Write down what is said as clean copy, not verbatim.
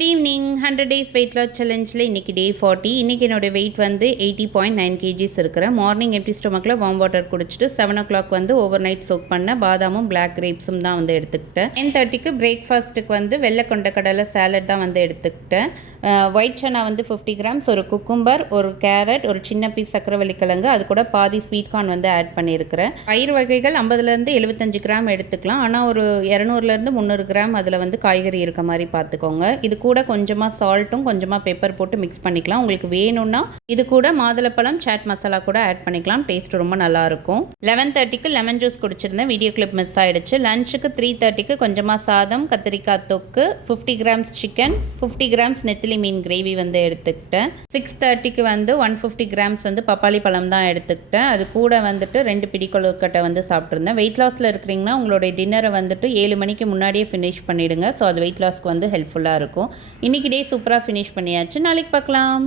Good evening. 100 days weight loss சேலஞ்சில் இன்றைக்கி day 40. இன்றைக்கி என்னோடய வெயிட் வந்து 80.9 kgs இருக்கிறேன். மார்னிங் எம்டி ஸ்டொமக்கில் வார்ம் வாட்டர் குடிச்சிட்டு 7 o'clock வந்து ஓவர் நைட் சோக் பண்ண பாதாமும் பிளாக் கிரேப்ஸும் தான் வந்து எடுத்துக்கிட்டேன். 10:30க்கு பிரேக்ஃபாஸ்ட்டுக்கு வந்து வெள்ளை கொண்ட கடலை சாலட் தான் வந்து எடுத்துக்கிட்டேன். ஒயிட் சன்னா வந்து 50 grams, ஒரு குக்கும்பர், ஒரு கேரட், ஒரு சின்ன பீஸ் சக்கரவள்ளி கிழங்கு, அது கூட பாதி ஸ்வீட் கார்ன் வந்து ஆட் பண்ணியிருக்கிறேன். பயிர் வகைகள் 50லேருந்து 75 கிராம் எடுத்துக்கலாம். ஆனால் ஒரு 200லேருந்து 300 கிராம் அதில் வந்து காய்கறி இருக்க மாதிரி பார்த்துக்கோங்க. இது கூட கொஞ்சமாக சால்ட்டும் கொஞ்சமாக பெப்பர் போட்டு மிக்ஸ் பண்ணிக்கலாம். உங்களுக்கு வேணும்னா இது கூட மாதுளப்பழம் சாட் மசாலா கூட ஆட் பண்ணிக்கலாம். டேஸ்ட் ரொம்ப நல்லாயிருக்கும். 11:30க்கு லெமன் ஜூஸ் குடிச்சிருந்தேன். வீடியோ கிளிப் மிஸ் ஆகிடுச்சு. லஞ்சுக்கு 3:30க்கு கொஞ்சமாக சாதம், கத்திரிக்காய் தொக்கு, 50 grams சிக்கன், 50 grams நெத்திலி மீன் கிரேவி வந்து எடுத்துக்கிட்டேன். 6:30க்கு வந்து 150 grams வந்து பப்பாளி பழம் தான் எடுத்துக்கிட்டேன். அது கூட வந்துட்டு 2 பிடி கொழுக்கட்டை வந்து சாப்பிட்ருந்தேன். வெயிட் லாஸில் இருக்கிறீங்கன்னா உங்களுடைய டின்னரை வந்துட்டு 7 மணிக்கு முன்னாடியே ஃபினிஷ் பண்ணிவிடுங்க. ஸோ அது வெயிட் லாஸ்க்கு வந்து ஹெல்ப்ஃபுல்லாக இருக்கும். இன்றைக்கி டே சூப்பராக ஃபினிஷ் பண்ணியாச்சு. நாளைக்கு பார்க்கலாம்.